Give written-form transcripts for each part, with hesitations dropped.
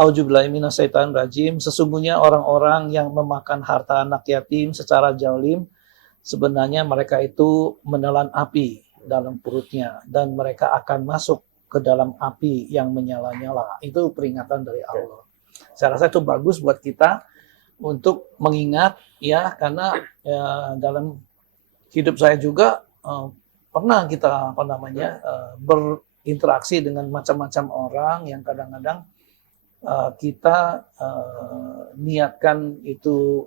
Auzubillahi minasyaitonirrajim. Sesungguhnya orang-orang yang memakan harta anak yatim secara zalim, sebenarnya mereka itu menelan api dalam perutnya dan mereka akan masuk ke dalam api yang menyala-nyala. Itu peringatan dari Allah. Saya rasa itu bagus buat kita untuk mengingat ya, karena ya, dalam hidup saya juga pernah kita berinteraksi dengan macam-macam orang yang kadang-kadang kita niatkan itu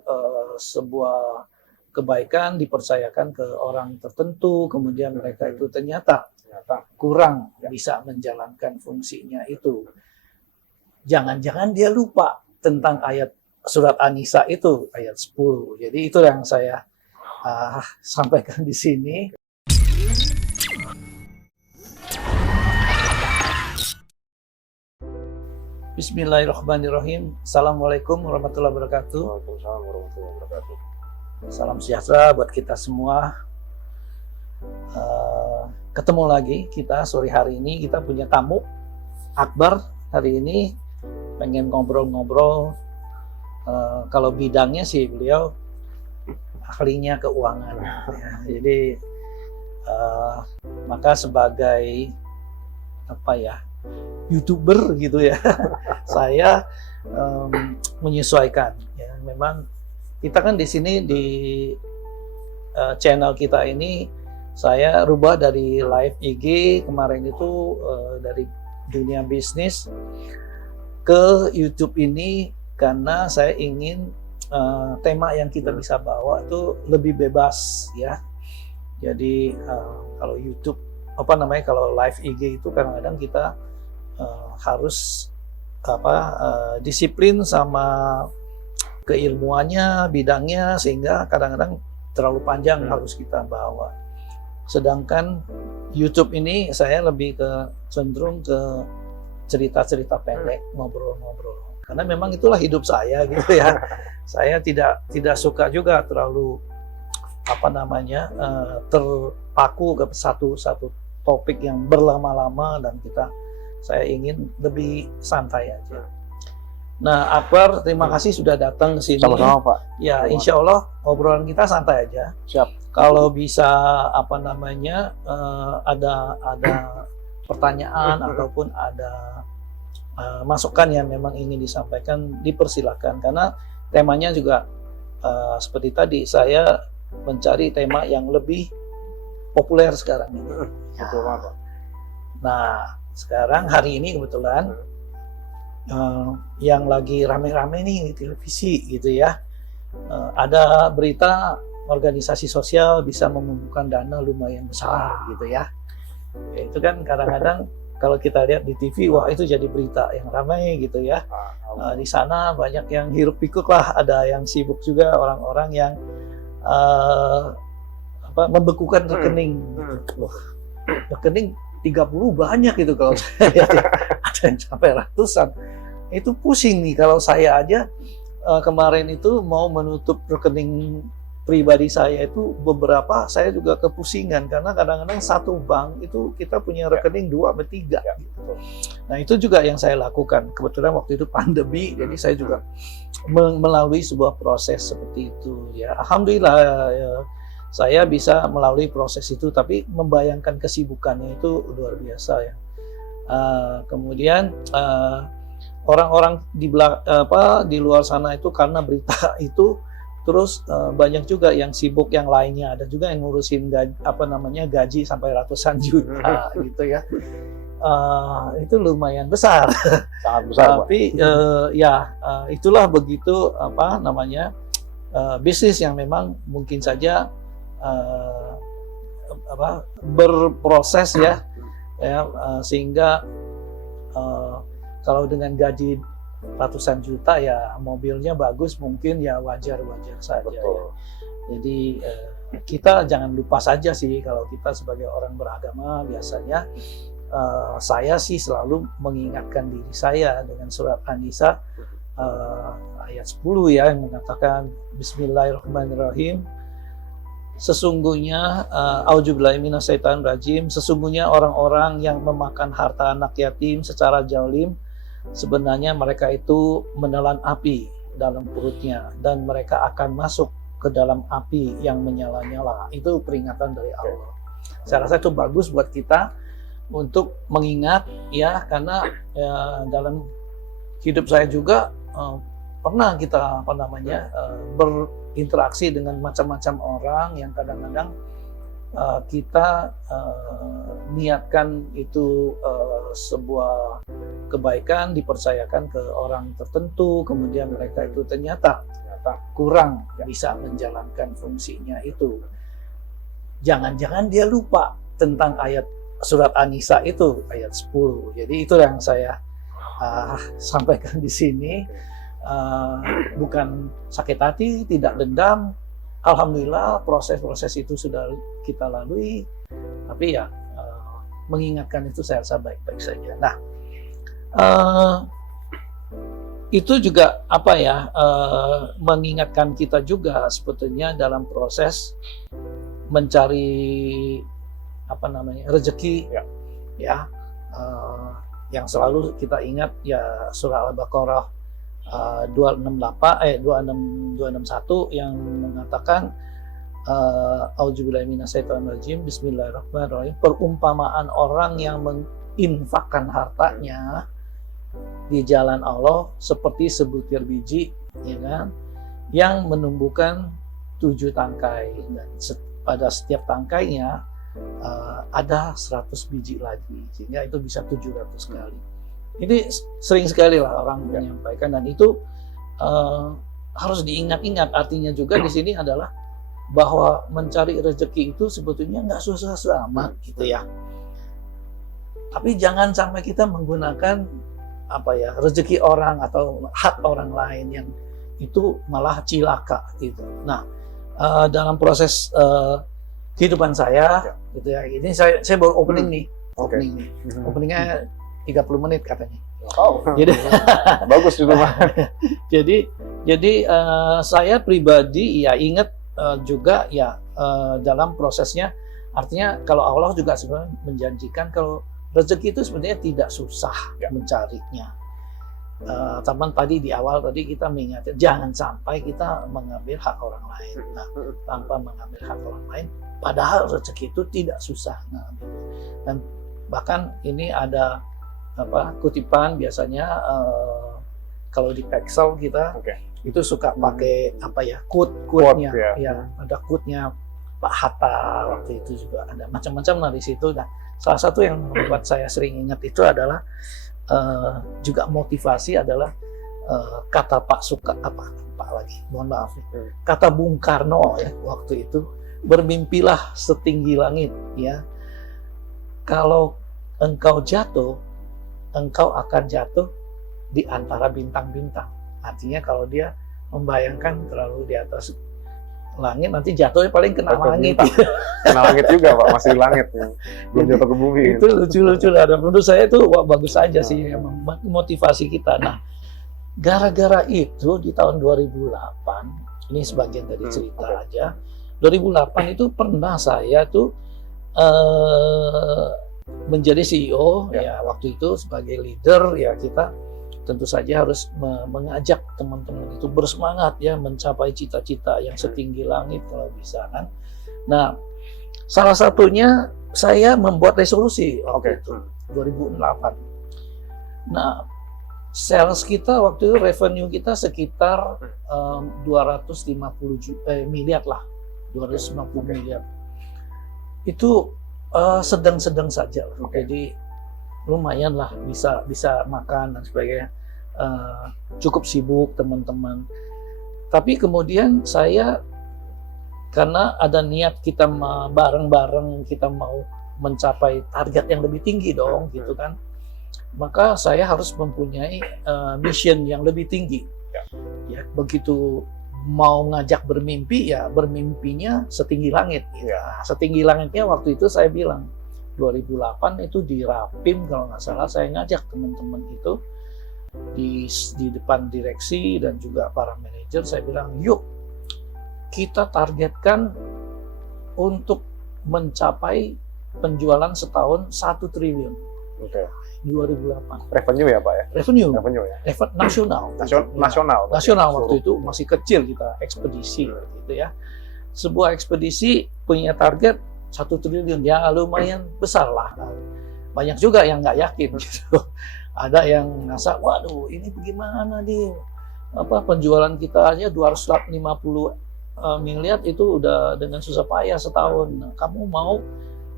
sebuah kebaikan, dipercayakan ke orang tertentu, kemudian mereka itu ternyata kurang bisa menjalankan fungsinya itu. Jangan-jangan dia lupa tentang ayat surat An-Nisa itu, ayat 10. Jadi itu yang saya sampaikan di sini. Bismillahirrahmanirrahim. Assalamualaikum warahmatullahi wabarakatuh. Waalaikumsalam warahmatullahi wabarakatuh. Salam sejahtera buat kita semua. Ketemu lagi kita sore hari ini. Kita punya tamu Akbar hari ini, pengen ngobrol-ngobrol. Kalau bidangnya sih beliau ahlinya keuangan. Ya. Jadi maka sebagai YouTuber gitu ya, saya menyesuaikan. Ya, memang kita kan di sini di channel kita ini, saya rubah dari live IG kemarin itu dari dunia bisnis ke YouTube ini karena saya ingin tema yang kita bisa bawa itu lebih bebas ya. Jadi kalau YouTube kalau live IG itu kadang-kadang kita harus disiplin sama keilmuannya, bidangnya, sehingga kadang-kadang terlalu panjang harus kita bawa. Sedangkan YouTube ini saya lebih cenderung ke cerita-cerita pendek, ngobrol-ngobrol. Karena memang itulah hidup saya gitu ya. Saya tidak suka juga terlalu terpaku ke satu topik yang berlama-lama, dan saya ingin lebih santai aja. Nah, Akbar, terima kasih sudah datang ke sini. Sama-sama, Pak. Ya, insya Allah obrolan kita santai aja. Siap. Kalau bisa ada pertanyaan ataupun ada masukan yang memang ingin disampaikan, dipersilakan. Karena temanya juga seperti tadi, saya mencari tema yang lebih populer sekarang ini. Betul, Pak. Nah, sekarang hari ini kebetulan yang lagi rame-rame nih di televisi gitu ya, ada berita organisasi sosial bisa mengumpulkan dana lumayan besar gitu ya. Itu kan kadang-kadang kalau kita lihat di TV, wah itu jadi berita yang ramai gitu ya. Di sana banyak yang hiruk pikuk lah, ada yang sibuk juga, orang-orang yang membekukan rekening. Wah, rekening 30 banyak itu kalau saya lihat, ada yang sampai ratusan. Itu pusing nih kalau saya aja kemarin itu mau menutup rekening pribadi saya itu beberapa, saya juga kepusingan karena kadang-kadang satu bank itu kita punya rekening 2 atau 3 gitu. Nah, itu juga yang saya lakukan. Kebetulan waktu itu pandemi, jadi saya juga melalui sebuah proses seperti itu ya. Alhamdulillah ya, saya bisa melalui proses itu, tapi membayangkan kesibukannya itu luar biasa ya. Kemudian orang-orang di luar sana itu karena berita itu, terus banyak juga yang sibuk yang lainnya, ada juga yang ngurusin gaji sampai ratusan juta gitu ya. Itu lumayan besar. Sangat besar, tapi itulah begitu bisnis yang memang mungkin saja berproses ya, sehingga kalau dengan gaji ratusan juta ya mobilnya bagus, mungkin ya wajar-wajar saja ya. Jadi kita jangan lupa saja sih, kalau kita sebagai orang beragama biasanya saya sih selalu mengingatkan diri saya dengan surat An-Nisa ayat 10 ya, yang mengatakan Bismillahirrahmanirrahim. Sesungguhnya auzubillahi minasyaitonirrajim, sesungguhnya orang-orang yang memakan harta anak yatim secara zalim, sebenarnya mereka itu menelan api dalam perutnya dan mereka akan masuk ke dalam api yang menyala-nyala. Itu peringatan dari Allah. Saya rasa itu bagus buat kita untuk mengingat ya, karena dalam hidup saya juga pernah kita berinteraksi dengan macam-macam orang yang kadang-kadang kita niatkan itu sebuah kebaikan, dipercayakan ke orang tertentu, kemudian mereka itu ternyata kurang bisa menjalankan fungsinya itu. Jangan-jangan dia lupa tentang ayat surat An-Nisa itu, ayat 10. Jadi itu yang saya sampaikan di sini. Bukan sakit hati, tidak dendam. Alhamdulillah proses-proses itu sudah kita lalui. Tapi ya mengingatkan itu saya rasa baik-baik saja. Nah, itu juga mengingatkan kita juga sebetulnya dalam proses mencari rezeki ya, yang selalu kita ingat ya surah Al-Baqarah 261 yang mengatakan A'udzubillahi minasyaitonirrajim, bismillahirrahmanirrahim, perumpamaan orang yang menginfakkan hartanya di jalan Allah seperti sebutir biji, ya kan, yang menumbuhkan 7 tangkai, dan pada setiap tangkainya ada 100 biji lagi, sehingga itu bisa 700 kali. Ini sering sekali lah orang menyampaikan, dan itu harus diingat-ingat. Artinya juga di sini adalah bahwa mencari rezeki itu sebetulnya nggak susah-susah amat gitu ya. Tapi jangan sampai kita menggunakan rezeki orang atau hak orang lain yang itu malah cilaka gitu. Nah, dalam proses kehidupan saya gitu ya, ini saya baru opening nih. Openingnya 30 menit katanya. Jadi bagus itu mah. Jadi saya pribadi ya ingat juga ya dalam prosesnya, artinya kalau Allah juga sebenarnya menjanjikan kalau rezeki itu sebenarnya tidak susah mencarinya. Teman tadi di awal tadi kita mengingatkan jangan sampai kita mengambil hak orang lain. Nah, tanpa mengambil hak orang lain, padahal rezeki itu tidak susah. Nah, dan bahkan ini ada kutipan biasanya kalau di Pexel kita itu suka pakai quote-nya ya, ada quote-nya Pak Hatta waktu itu juga ada macam-macam dari situ. Dan salah satu yang membuat saya sering ingat itu adalah juga motivasi adalah kata kata Bung Karno ya waktu itu, bermimpilah setinggi langit ya, kalau engkau jatuh, engkau akan jatuh di antara bintang-bintang. Artinya kalau dia membayangkan terlalu di atas langit, nanti jatuhnya paling kena langit. Kena langit juga Pak, masih di langit. Belum jatuh ke bumi. Itu lucu-lucu lah. Dan menurut saya itu bagus saja sih, motivasi kita. Nah, gara-gara itu di tahun 2008, ini sebagian dari cerita aja. 2008 itu pernah saya tuh menjadi CEO ya waktu itu sebagai leader ya, kita tentu saja harus mengajak teman-teman itu bersemangat ya mencapai cita-cita yang setinggi langit kalau bisa kan. Nah, salah satunya saya membuat resolusi waktu itu 2008. Nah, sales kita waktu itu, revenue kita sekitar 250 miliar lah, 250 miliar. Itu sedang-sedang saja, jadi lumayan lah bisa makan dan sebagainya. Cukup sibuk teman-teman. Tapi kemudian saya, karena ada niat kita bareng-bareng kita mau mencapai target yang lebih tinggi dong gitu kan, maka saya harus mempunyai mission yang lebih tinggi ya. Begitu mau ngajak bermimpi ya, bermimpinya setinggi langit ya. Setinggi langitnya waktu itu saya bilang 2008 itu di Rapim kalau nggak salah, saya ngajak teman-teman itu di depan direksi dan juga para manajer, saya bilang yuk kita targetkan untuk mencapai penjualan setahun 1 triliun. 2008. Revenue ya Pak ya? Revenue Revenue ya? nasional. Nasional. Nasional waktu itu masih kecil kita ekspedisi gitu ya. Sebuah ekspedisi punya target 1 triliun ya, lumayan besar lah. Banyak juga yang nggak yakin gitu. Ada yang ngerasa, waduh ini bagaimana nih, penjualan kita aja 250 miliar itu udah dengan susah payah setahun. Nah, kamu mau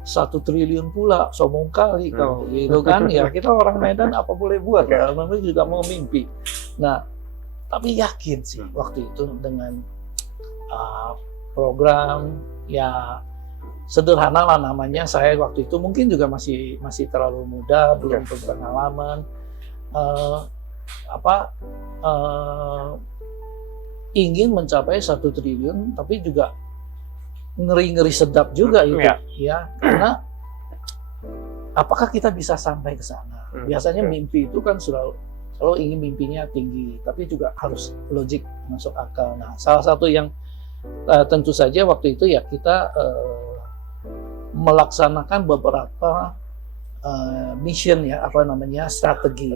1 triliun pula, sombong kali kau, gitu kan? Ya kita orang Medan apa boleh buat, namanya juga mau mimpi. Nah, tapi yakin sih waktu itu dengan program ya sederhana lah namanya. Saya waktu itu mungkin juga masih terlalu muda, belum berpengalaman. Ingin mencapai 1 triliun, tapi juga ngeri-ngeri sedap juga itu, ya. Karena apakah kita bisa sampai ke sana? Biasanya mimpi itu kan selalu ingin mimpinya tinggi, tapi juga harus logik, masuk akal. Nah, salah satu yang tentu saja waktu itu ya kita melaksanakan beberapa mission ya, strategi.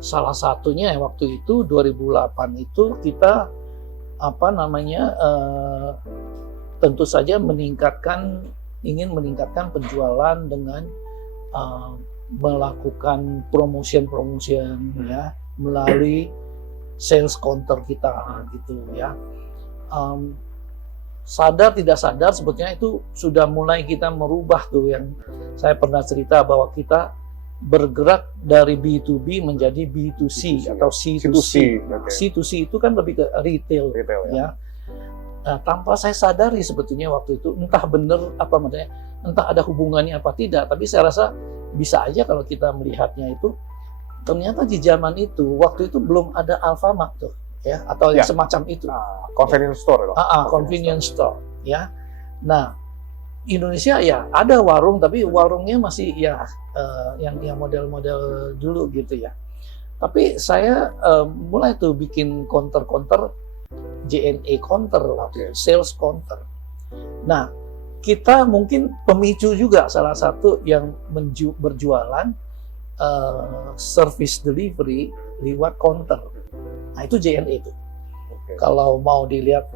Salah satunya waktu itu 2008 itu kita tentu saja ingin meningkatkan penjualan dengan melakukan promotion ya melalui sales counter kita gitu ya. Sadar tidak sadar sebetulnya itu sudah mulai kita merubah tuh, yang saya pernah cerita bahwa kita bergerak dari B2B menjadi B2C atau C2C. C2C itu kan lebih ke retail ya. Nah, tanpa saya sadari sebetulnya waktu itu, entah benar entah ada hubungannya apa tidak, tapi saya rasa bisa aja kalau kita melihatnya itu, ternyata di zaman itu, waktu itu belum ada Alfamart tuh ya, atau yang semacam itu. Convenience store. Convenience store ya. Nah, Indonesia ya ada warung, tapi warungnya masih ya yang model-model dulu gitu ya. Tapi saya mulai tuh bikin counter JNE counter, sales counter. Nah, kita mungkin pemicu juga salah satu yang berjualan service delivery lewat counter. Nah, itu JNE itu. Kalau mau dilihat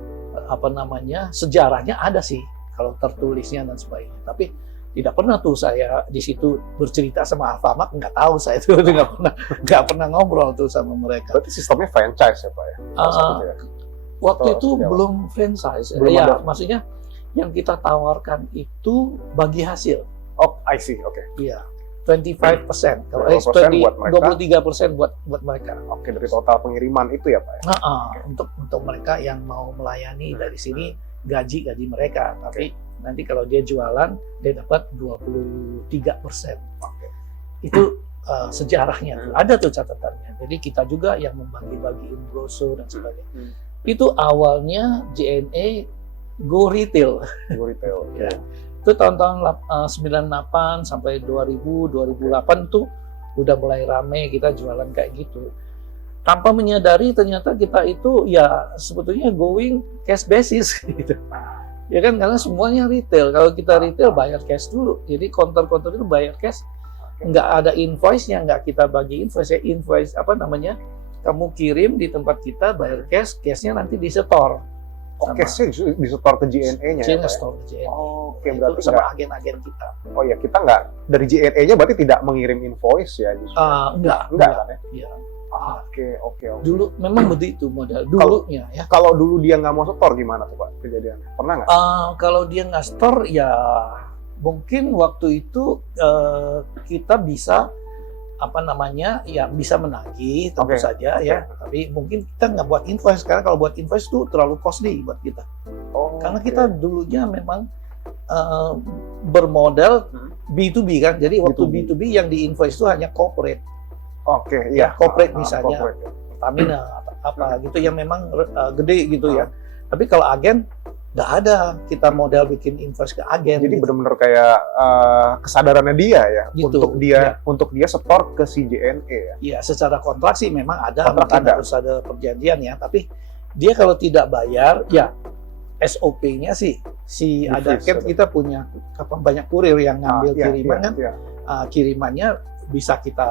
sejarahnya ada sih, kalau tertulisnya dan sebagainya. Tapi tidak pernah tuh saya di situ bercerita sama Alfamart, nggak tahu saya itu nggak pernah ngobrol tuh sama mereka. Berarti sistemnya franchise ya Pak ya? Waktu itu belum franchise. Ya, maksudnya yang kita tawarkan itu bagi hasil. Oh, I see. Oke. Iya. 25%. Kalau 23% buat mereka. Oke, dari total pengiriman itu ya Pak ya? Untuk mereka yang mau melayani dari sini, gaji mereka, tapi nanti kalau dia jualan dia dapat 23%. Itu sejarahnya, ada tuh catatannya. Jadi kita juga yang membagi-bagiin brosur dan sebagainya. Itu awalnya JNE go retail. Ya. Itu tahun-tahun 98 sampai 2008 tuh udah mulai rame kita jualan kayak gitu. Tanpa menyadari ternyata kita itu ya sebetulnya going cash basis gitu. Ya kan, karena semuanya retail. Kalau kita retail bayar cash dulu. Jadi counter-counter itu bayar cash. Nggak ada invoice-nya, nggak kita bagi invoice. Ya invoice kamu kirim di tempat kita, bayar cash, cashnya nanti disetor. Cashnya disetor ke JNE-nya ya Pak? Store ke JNE. Oke, berarti sama agen-agen kita. Oh ya, kita nggak dari JNE-nya berarti tidak mengirim invoice ya? Enggak kan ya? Iya. Oke. Dulu memang begitu model dulunya ya. Kalau dulu dia nggak mau setor gimana tuh Pak kejadiannya? Pernah nggak? Kalau dia nggak setor ya mungkin waktu itu kita bisa bisa menagih tentu saja ya. Tapi mungkin kita nggak buat invoice, karena kalau buat invoice itu terlalu costly buat kita. Karena kita dulunya memang bermodel B2B kan. Jadi waktu B2B yang di invoice itu hanya corporate. Corporate misalnya Pertamina atau gitu yang memang gede gitu ya. Tapi kalau agen nggak ada kita model bikin invoice ke agen. Jadi benar-benar kayak kesadarannya dia ya, gitu, untuk dia setor ke si JNE ya. Iya, secara kontrak sih memang ada, harus ada perjanjian ya. Tapi dia kalau tidak bayar, ya SOP-nya sih ada kan kita punya banyak kurir yang ngambil kiriman kan. Kirimannya bisa kita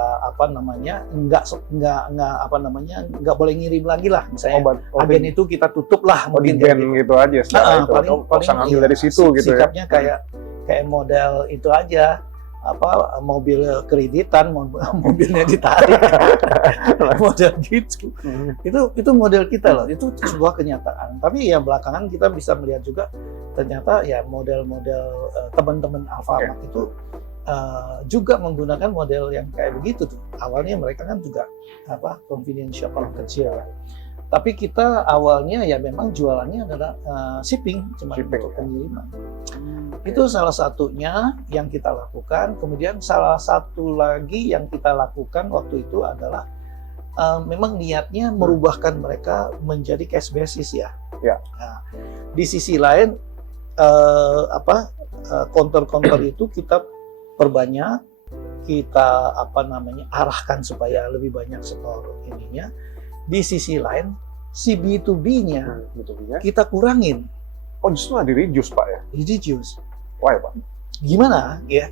nggak boleh ngirim lagi lah, misalnya agen itu kita tutup lah, di mungkin ban kayak gitu aja setelah itu, atau nggak usah ngambil dari situ gitu ya. sikapnya kayak model itu aja, mobil kreditan, mobilnya ditarik, model gitu. Itu model kita loh, itu sebuah kenyataan. Tapi ya belakangan kita bisa melihat juga ternyata ya model-model teman-teman Alfamart itu juga menggunakan model yang kayak begitu tuh. Awalnya mereka kan juga convenience shop kecil. Tapi kita awalnya ya memang jualannya adalah shipping, cuma untuk pengiriman. Itu salah satunya yang kita lakukan. Kemudian salah satu lagi yang kita lakukan waktu itu adalah memang niatnya merubahkan mereka menjadi cash basis ya. Nah, di sisi lain counter-counter itu kita perbanyak, kita arahkan supaya lebih banyak store ininya. Di sisi lain si B2B-nya kita kurangin. Oh, justru di-reduce Pak ya? Di-reduce. Why Pak? Gimana ya?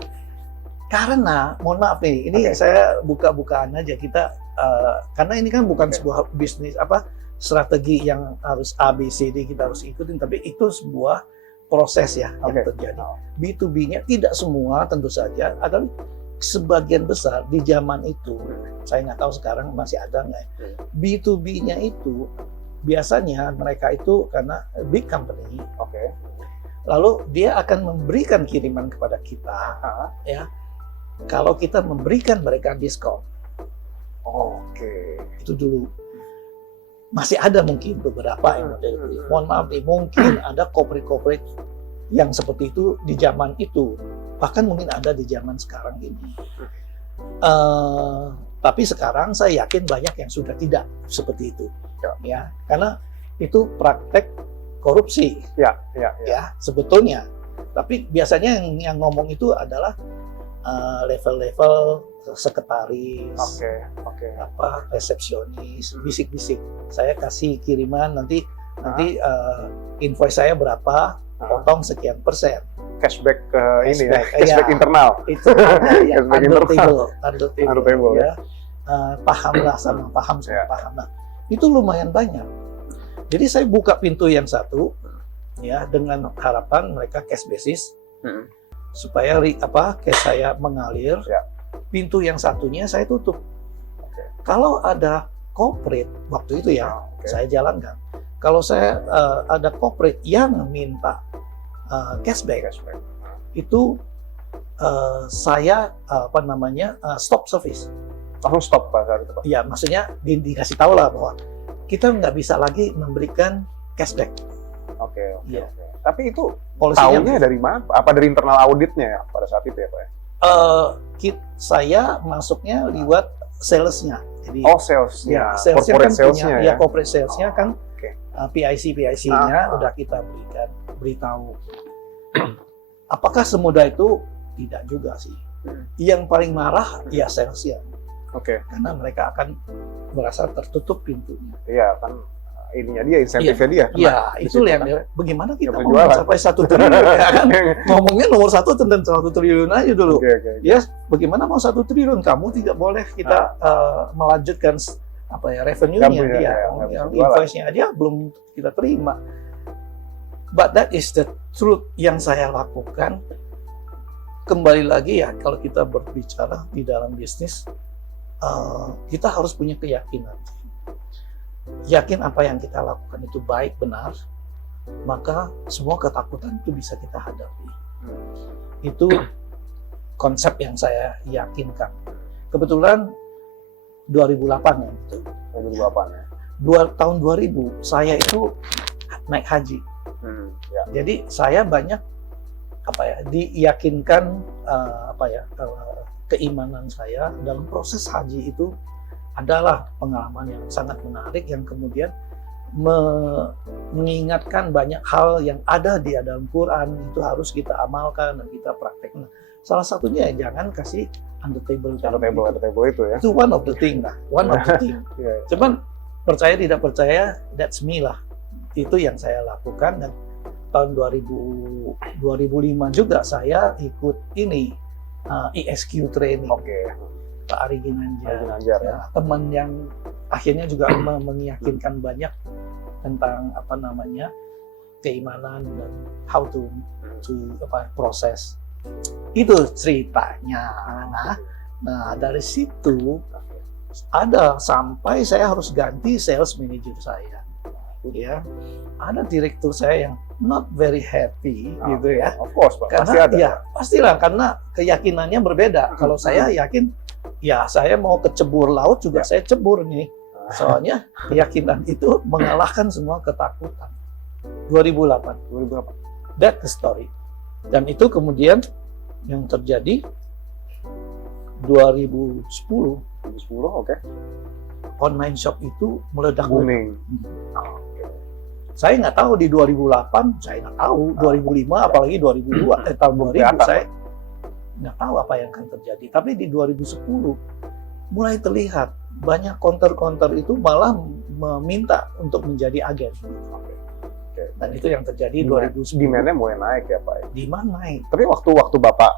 Karena mohon maaf nih, ini saya buka-bukaan aja kita karena ini kan bukan sebuah bisnis strategi yang harus A, B, C, D kita harus ikutin, tapi itu sebuah proses ya yang terjadi. B2B-nya tidak semua tentu saja, ada sebagian besar di zaman itu, saya nggak tahu sekarang masih ada nggak ya, B2B-nya itu biasanya mereka itu karena big company, lalu dia akan memberikan kiriman kepada kita, ya, kalau kita memberikan mereka diskon. Itu dulu. Masih ada mungkin beberapa yang model itu. Mohon maaf nih, mungkin ada corporate yang seperti itu di zaman itu. Bahkan mungkin ada di zaman sekarang ini. Tapi sekarang saya yakin banyak yang sudah tidak seperti itu. Ya, karena itu praktek korupsi. Ya, sebetulnya. Tapi biasanya yang ngomong itu adalah level-level sekretaris, resepsionis, bisik-bisik. Saya kasih kiriman nanti invoice saya berapa, potong sekian persen. Cashback cashback internal. Itu yang under table ya. Paham sama paham. Nah, itu lumayan banyak. Jadi saya buka pintu yang satu, ya, dengan harapan mereka cash basis, supaya cash saya mengalir. Pintu yang satunya saya tutup. Kalau ada corporate waktu itu ya, saya jalankan. Kalau saya ada corporate yang minta cashback, itu saya stop service. Langsung stop Pak saat itu Pak? Iya, maksudnya dikasih tahu lah bahwa kita nggak bisa lagi memberikan cashback. Iya. Tapi itu tahunya dari mana? Apa dari internal auditnya ya pada saat itu ya Pak? Saya masuknya lewat salesnya. Jadi, salesnya, corporate kan salesnya ya. Corporate salesnya kan PIC-nya udah kita beritahu. Apakah semudah itu? Tidak juga sih. Yang paling marah ya salesnya. Karena mereka akan merasa tertutup pintunya. Iya kan, ininya dia, insentifnya dia. Iya, itu yang bagaimana kita mau mencapai 1 triliun ya kan? Ngomongnya nomor 1 tentang 1 triliun aja dulu. Ya, bagaimana mau 1 triliun? Kamu tidak boleh kita melanjutkan revenue-nya dia. Yang invoice-nya aja belum kita terima. But that is the truth yang saya lakukan. Kembali lagi ya, kalau kita berbicara di dalam bisnis, kita harus punya keyakinan. Yakin apa yang kita lakukan itu baik, benar, maka semua ketakutan itu bisa kita hadapi. Itu konsep yang saya yakinkan. Kebetulan 2008 ya. 2008 ya. Tahun 2000 saya itu naik haji. Jadi saya banyak diyakinkan keimanan saya dalam proses haji itu adalah pengalaman yang sangat menarik yang kemudian mengingatkan banyak hal yang ada di dalam Quran itu harus kita amalkan dan kita praktekkan. Salah satunya jangan kasih under table itu ya. Itu one of the thing. Cuman percaya tidak percaya, that's me lah. Itu yang saya lakukan dan tahun 2005 juga saya ikut ini ESQ training. Pak Ari Ginanjar, Ginanjar, ya, teman yang akhirnya juga meyakinkan banyak tentang apa namanya keimanan dan how to proses. Itu ceritanya. Nah dari situ ada sampai saya harus ganti sales manager saya, ya. Ada direktur saya yang not very happy, gitu ya. Of course, Pak. Karena Pasti ada. ya pastilah karena keyakinannya berbeda. Kalau saya yakin, ya saya mau kecebur laut juga saya cebur nih. Soalnya keyakinan itu mengalahkan semua ketakutan. 2008. That's the story. Dan itu kemudian yang terjadi 2010. 2010, oke. Online shop itu meledak. Booming. Saya nggak tahu di 2008, saya nggak tahu 2005, apalagi 2002, tahun 2000 saya nggak tahu apa yang akan terjadi. Tapi di 2010 mulai terlihat banyak counter-counter itu malah meminta untuk menjadi agen. Dan itu yang terjadi 2010. Demand-nya mulai naik ya Pak. Demand naik. Tapi waktu Bapak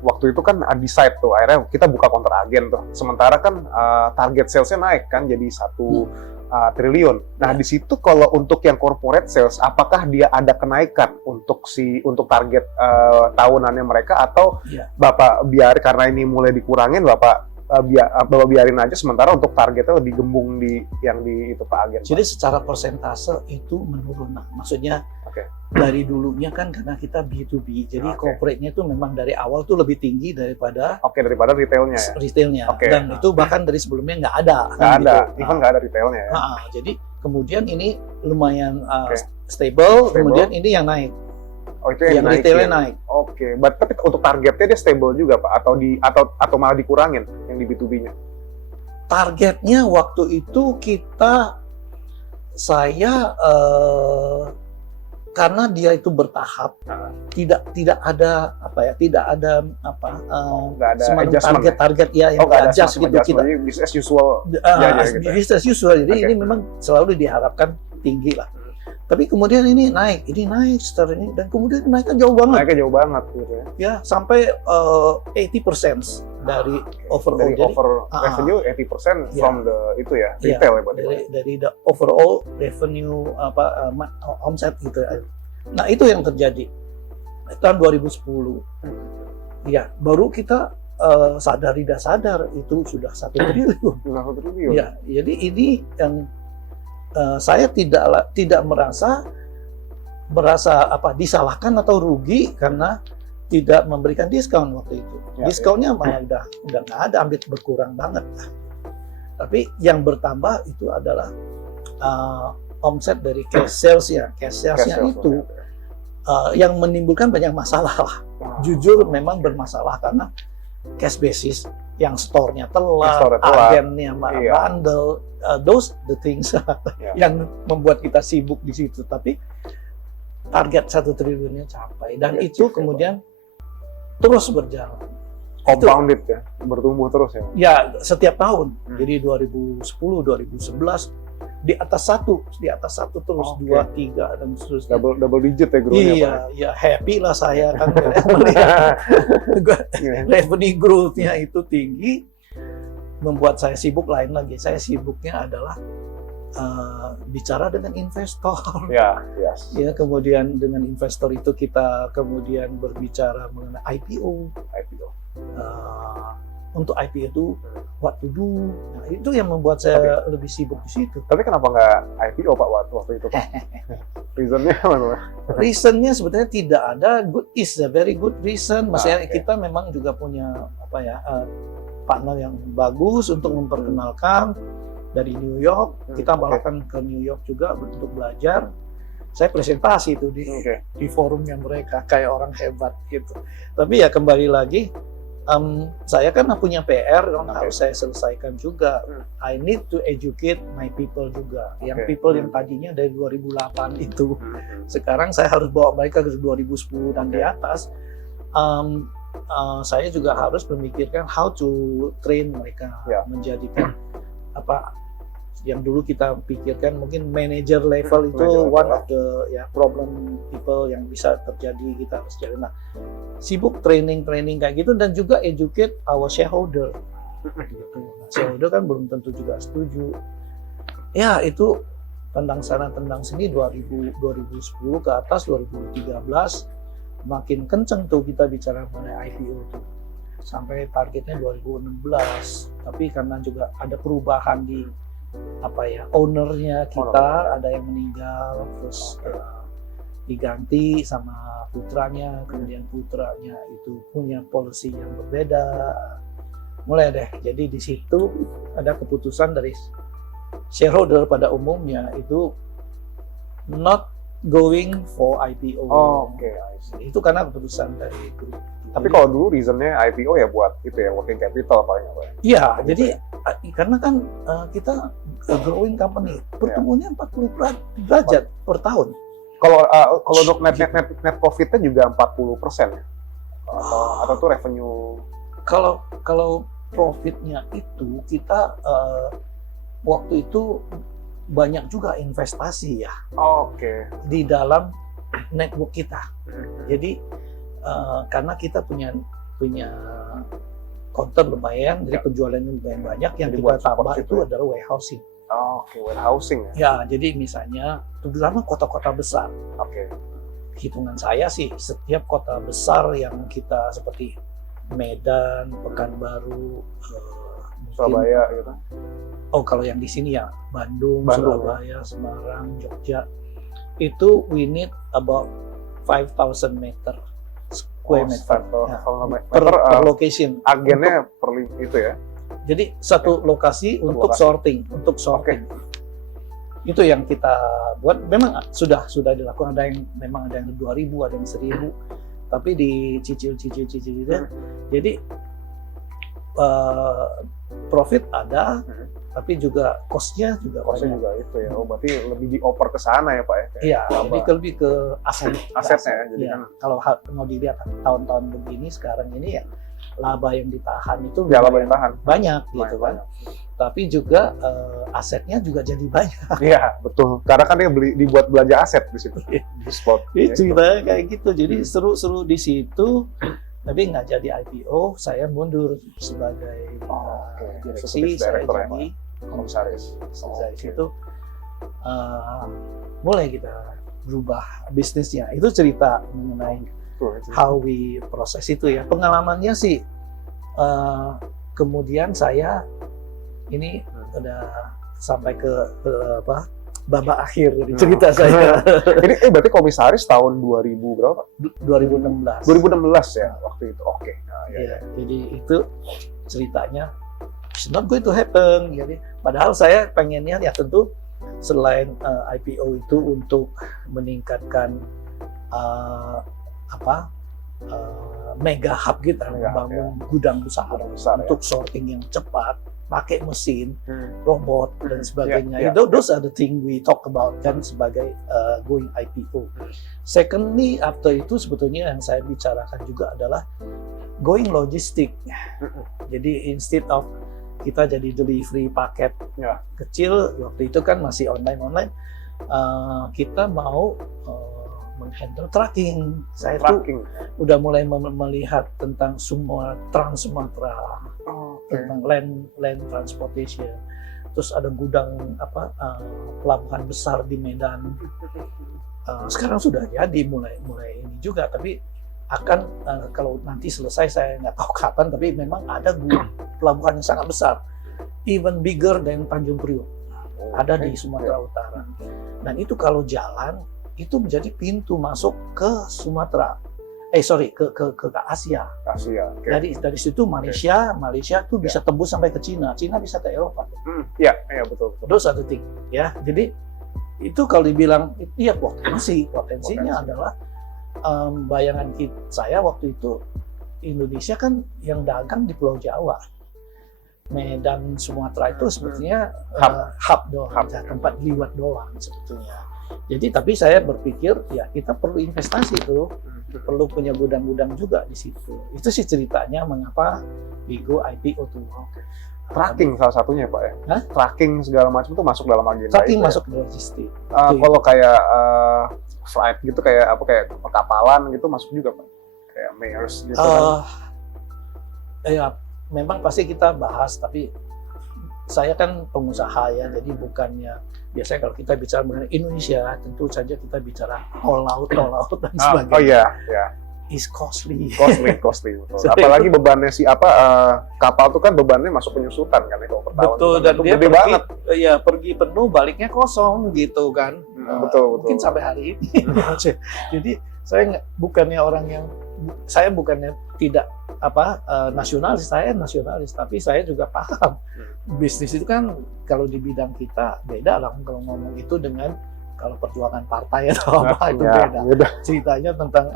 waktu itu kan decide tuh akhirnya kita buka counter agen tuh. Sementara kan target salesnya naik kan jadi 1 triliun. Nah di situ kalau untuk yang corporate sales, apakah dia ada kenaikan untuk target tahunannya mereka atau Bapak karena ini mulai dikurangin Bapak biarin aja sementara untuk targetnya lebih gembung di itu Pak agen. Jadi secara persentase itu menurun. Nah, maksudnya dari dulunya kan karena kita B2B, jadi corporate-nya itu memang dari awal tuh lebih tinggi daripada retailnya ya. Retailnya. Dan itu bahkan dari sebelumnya nggak ada. Even nggak ada retailnya ya. Jadi kemudian ini lumayan stable, kemudian ini yang naik. Oh itu yang retailnya naik. Oke, tapi untuk targetnya dia stable juga Pak atau malah dikurangin yang di B2B-nya? Targetnya waktu itu saya karena dia itu bertahap, tidak ada target ya yang adjust gitu kita. Business as usual. Business as usual. Jadi ini memang selalu diharapkan tinggi lah. Tapi kemudian ini naik setelah ini dan kemudian naiknya jauh banget. Naiknya jauh banget gitu ya. Ya, sampai 80% dari overall. Dari revenue 80% from the retail ya. Dari the overall revenue omset gitu ya. Nah, itu yang terjadi. Tahun 2010. Ya, baru kita sadar tidak sadar itu sudah 1 triliun. Sudah 1 triliun. Ya, jadi ini yang saya tidak merasa disalahkan atau rugi karena tidak memberikan diskon waktu itu. Diskonnya malah udah nggak ada, hampir berkurang banget. Tapi yang bertambah itu adalah omset dari cash salesnya itu yang menimbulkan banyak masalah. Jujur memang bermasalah karena cash basis yang store-nya telat, agennya bandel, those the things yang membuat kita sibuk di situ. Tapi target 1 triliunnya capai dan itu kemudian terus berjalan. Compounded ya, bertumbuh terus ya. Ya setiap tahun. Jadi 2010, 2011 di atas satu terus 2, 3 dan seterusnya. Double digit ya growth-nya. Iya, happy lah saya kan revenue growth-nya itu tinggi, membuat saya sibuk lain lagi. Saya sibuknya adalah bicara dengan investor. Ya, kemudian dengan investor itu kita kemudian berbicara mengenai IPO. Untuk IPO itu what to do. Nah, itu yang membuat saya lebih sibuk di situ. Tapi kenapa nggak IPO Pak waktu itu Pak? Reasonnya apa? Reasonnya sebetulnya tidak ada. Is a very good reason. Maksudnya kita memang juga punya partner yang bagus untuk memperkenalkan dari New York. Kita bahkan ke New York juga untuk belajar. Saya presentasi itu di forumnya mereka kayak orang hebat gitu. Tapi ya kembali lagi. Saya kan punya PR yang harus saya selesaikan juga. I need to educate my people juga. Yang people yang tadinya dari 2008 itu, sekarang saya harus bawa mereka ke 2010 dan di atas. Saya juga harus memikirkan how to train mereka menjadikan yang dulu kita pikirkan mungkin manager level itu one of the problem people yang bisa terjadi, kita harus jadi. Nah, sibuk training kayak gitu dan juga educate our shareholder. Gitu. Nah, shareholder kan belum tentu juga setuju. Ya itu tendang sana tendang sini 2010 ke atas 2013 makin kenceng tuh kita bicara mengenai IPO tuh sampai targetnya 2016. Tapi karena juga ada perubahan di ownernya kita, ada yang meninggal terus diganti sama putranya, kemudian putranya itu punya policy yang berbeda. Mulai deh, jadi di situ ada keputusan dari shareholder pada umumnya itu not going for IPO. Oke. Itu karena keputusan dari grup. Tapi kalau dulu reasonnya IPO ya buat itu ya working capital paling apa ya? Iya, jadi karena kan kita growing company, pertumbuhannya 40 derajat per tahun. Kalau untuk net profitnya juga 40% ya? Atau tuh revenue? Kalau profitnya itu kita waktu itu banyak juga investasi ya. Oke. Di dalam network kita. Jadi karena kita punya counter lumayan, jadi penjualannya lumayan banyak, yang Jadi kita buat tambah support itu gitu adalah warehousing. Oke, warehousing ya? Ya, jadi misalnya terutama kota-kota besar. Oke. Hitungan saya sih setiap kota besar yang kita seperti Medan, Pekanbaru, mungkin, Surabaya gitu. oh kalau yang di sini ya Bandung, Surabaya, Semarang, Jogja, itu we need about 5,000 meter square meter ya, per location. Agennya per itu ya. Jadi satu lokasi untuk sorting. Itu yang kita buat. Memang sudah dilakukan, ada yang 2.000, ada yang 1.000, tapi dicicil itu. Jadi profit ada, tapi juga cost-nya juga itu ya. Oh, berarti lebih dioper ke sana ya Pak ya? Iya, jadi lebih ke asetnya ya. Jadi kan kalau mau dilihat tahun-tahun begini sekarang ini ya laba yang ditahan itu laba yang tahan banyak gitu kan. Tapi juga asetnya juga jadi banyak. Iya, betul. Karena kan dia dibuat belanja aset di situ. Di spot. Ceritanya kayak gitu. Jadi seru-seru di situ. Tapi nggak jadi IPO, saya mundur sebagai direksi, saya jadi komisaris. Dari situ mulai kita berubah bisnisnya. Itu cerita mengenai how we proses itu ya. Pengalamannya sih kemudian saya ini udah sampai ke babak akhir dari cerita saya. Ini berarti komisaris tahun 2000 berapa? 2016. 2016 ya waktu itu. Oke. Nah, ya. Jadi itu ceritanya it's not going to happen. Jadi padahal saya pengennya ya tentu selain IPO itu untuk meningkatkan mega hub kita, membangun gudang besar untuk sorting yang cepat, pakai mesin, robot dan sebagainya. Those are the thing we talk about kan sebagai going IPO. Secondly, after itu sebetulnya yang saya bicarakan juga adalah going logistik. Jadi instead of kita jadi delivery paket kecil, waktu itu kan masih online, kita mau menghandle tracking. Saya tuh udah mulai melihat tentang semua Trans Sumatera, tentang land transportation. Terus ada gudang pelabuhan besar di Medan. Sekarang sudah jadi mulai ini juga, tapi akan kalau nanti selesai saya nggak tahu kapan, tapi memang ada pelabuhan yang sangat besar, even bigger than Tanjung Priok, ada di Sumatera Utara. Dan itu kalau jalan itu menjadi pintu masuk ke Sumatera, ke Asia. Dari situ Malaysia tuh bisa tembus sampai ke Cina bisa ke Eropa. Iya betul. Those are the thing ya. Jadi itu kalau dibilang iya potensinya adalah bayangan saya waktu itu Indonesia kan yang dagang di Pulau Jawa, Medan, Sumatera itu sebetulnya hub doang, tempat liwat doang sebetulnya. Jadi tapi saya berpikir ya kita perlu investasi tuh, perlu punya gudang-gudang juga di situ. Itu sih ceritanya mengapa we go IPO tuh. Tracking salah satunya Pak ya? Tracking segala macam itu masuk dalam agenda. Tracking masuk ke logistik. Kalau kayak flight gitu kayak perkapalan gitu masuk juga Pak? Kayak Maersk gitu kan? Ya memang pasti kita bahas, tapi saya kan pengusaha ya, jadi bukannya biasanya kalau kita bicara mengenai Indonesia, tentu saja kita bicara tol laut dan sebagainya. Oh iya, ya. Is costly. Costly. Betul. Apalagi bebannya kapal tuh kan bebannya masuk penyusutan kan ya kalau per tahun. Betul, dan dia gede banget. Pergi penuh, baliknya kosong gitu kan. Betul. Mungkin sampai hari ini. Jadi saya bukannya tidak nasionalis, saya nasionalis, tapi saya juga paham bisnis itu kan kalau di bidang kita beda lah kalau ngomong itu dengan kalau perjuangan partai atau apa itu beda. Ceritanya tentang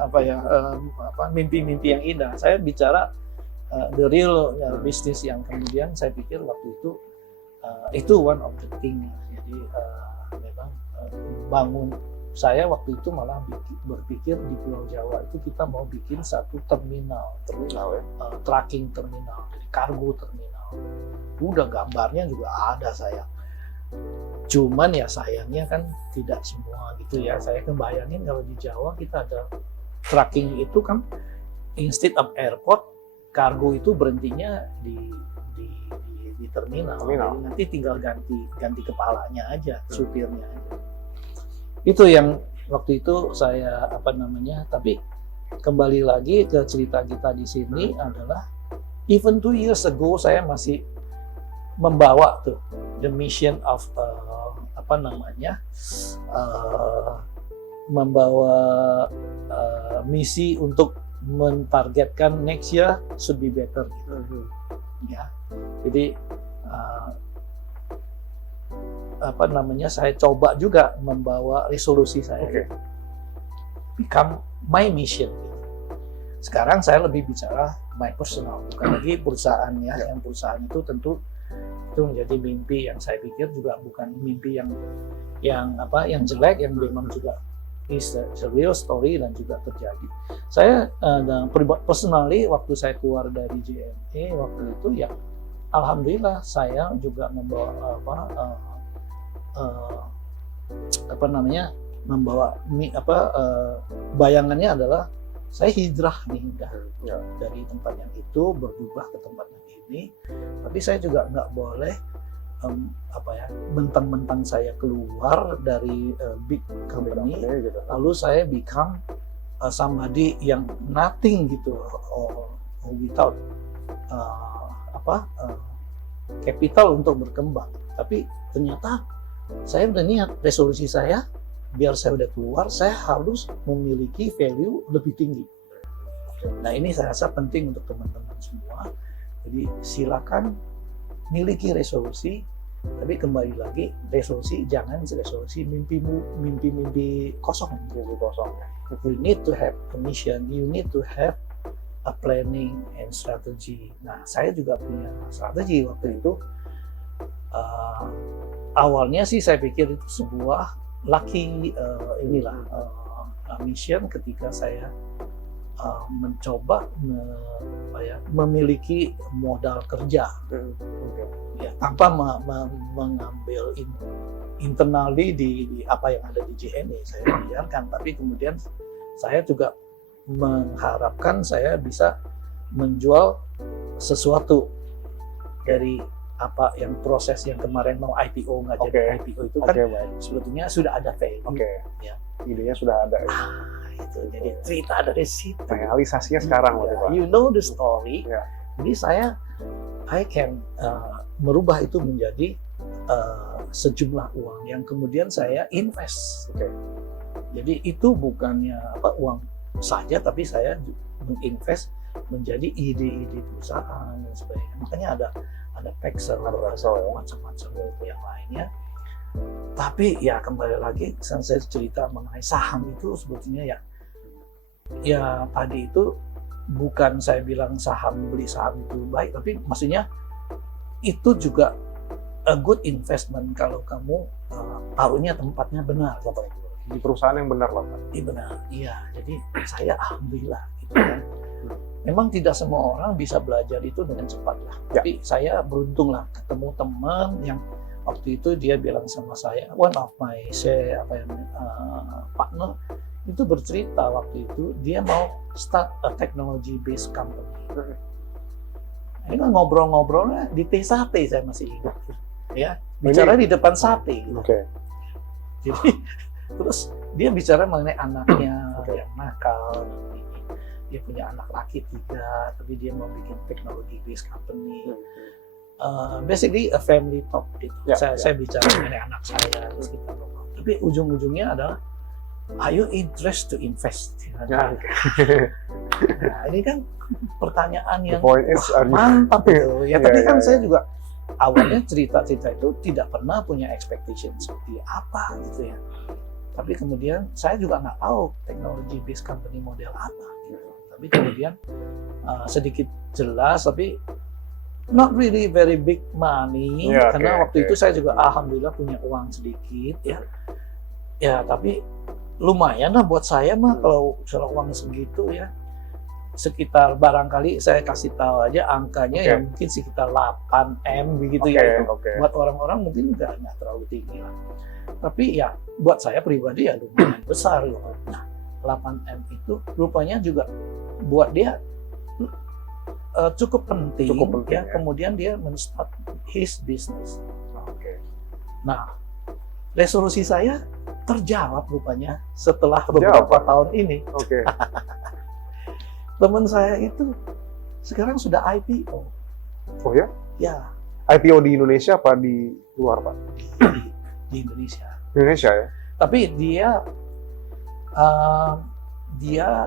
mimpi-mimpi yang indah. Saya bicara the real bisnis yang kemudian saya pikir waktu itu one of the thing. Jadi memang bangun. Saya waktu itu malah berpikir di Pulau Jawa itu kita mau bikin satu terminal ya? Tracking terminal, jadi kargo terminal. Udah gambarnya juga ada saya. Cuman ya sayangnya kan tidak semua gitu ya. Saya kebayangin kalau di Jawa kita ada tracking itu kan instead of airport, kargo itu berhentinya di terminal. Jadi nanti tinggal ganti kepalanya aja, supirnya aja. Itu yang waktu itu saya tapi kembali lagi ke cerita kita di sini adalah even 2 years ago saya masih membawa tuh the mission of membawa misi untuk mentargetkan next year should be better gitu. Ya. Jadi saya coba juga membawa resolusi saya become my mission. Sekarang saya lebih bicara my personal, bukan lagi perusahaannya. Yang perusahaan itu tentu itu menjadi mimpi yang saya pikir juga bukan mimpi yang jelek, yang memang juga is a real story dan juga terjadi. Saya personally waktu saya keluar dari JNE waktu itu ya alhamdulillah saya juga membawa bayangannya adalah saya hijrah nih dari tempat yang itu berubah ke tempat yang ini, tapi saya juga nggak boleh mentang-mentang saya keluar dari big company lalu saya become somebody yang nothing gitu without capital untuk berkembang. Tapi ternyata saya udah niat, resolusi saya biar saya udah keluar saya harus memiliki value lebih tinggi. Nah ini saya rasa penting untuk teman-teman semua. Jadi silakan miliki resolusi, tapi kembali lagi resolusi jangan resolusi mimpi kosong. You need to have a mission, you need to have a planning and strategy. Nah saya juga punya strategi waktu itu. Awalnya sih saya pikir itu sebuah lucky mission ketika saya mencoba memiliki modal kerja ya, tanpa mengambil internally di apa yang ada di JNE saya biarkan, tapi kemudian saya juga mengharapkan saya bisa menjual sesuatu dari apa yang proses yang kemarin mau IPO nggak jadi IPO itu kan sebetulnya sudah ada value. Ya. Idenya sudah ada. Itu jadi cerita dari situ. Realisasinya sekarang, you know the story. Jadi I can merubah itu menjadi sejumlah uang yang kemudian saya invest. Jadi itu bukannya uang saja, tapi saya menginvest menjadi ide-ide perusahaan dan sebagainya. Makanya ada Pexel, macam-macam yang lainnya. Tapi ya kembali lagi, saya cerita mengenai saham itu sebetulnya ya tadi itu bukan saya bilang beli saham itu baik, tapi maksudnya itu juga a good investment kalau kamu taruhnya tempatnya benar. Di perusahaan yang benar lah, Pak. Benar, iya. Jadi saya alhamdulillah gitu kan. Memang tidak semua orang bisa belajar itu dengan cepat lah. Tapi saya beruntung lah ketemu teman yang waktu itu dia bilang sama saya, one of my partner itu bercerita waktu itu dia mau start a technology based company. Ini kan ngobrol-ngobrolnya di teh sate, saya masih ingat. Ya, bicara di depan sate. Oke. Jadi terus dia bicara mengenai anaknya Oke. yang nakal. Dia punya anak laki 3, tapi dia mau bikin technology based company. Basically a family talk gitu. Ya, Saya bicara mengenai anak saya, terus kita ngomong. Tapi ujung-ujungnya adalah, are you interested to invest? Ya, Nah, ini kan pertanyaan The yang point is, are you- mantap gitu. Ya, Iya, tapi kan iya, saya juga awalnya cerita-cerita itu tidak pernah punya expectation seperti apa gitu ya. Tapi kemudian saya juga nggak tahu technology based company model apa gitu. Tapi kemudian sedikit jelas, tapi not really very big money, Ya, karena oke, waktu oke. itu saya juga alhamdulillah punya uang sedikit ya. Ya, tapi lumayan lah buat saya mah kalau uang segitu ya. Sekitar barangkali saya kasih tahu aja angkanya Oke. yang mungkin sekitar 8M begitu Oke, ya. Itu oke. buat orang-orang mungkin nggak terlalu tinggi lah. Tapi ya buat saya pribadi ya lumayan besar loh. Nah, 8M itu rupanya juga buat dia cukup penting, Cukup penting, ya. ya. Kemudian dia men-start his business. Oke. Nah, resolusi saya terjawab rupanya setelah Terjawab, beberapa Pak? tahun ini. Oke. Teman saya itu sekarang sudah IPO. Oh ya? Ya, IPO di Indonesia apa di luar, Pak? di Indonesia. Indonesia ya? Tapi dia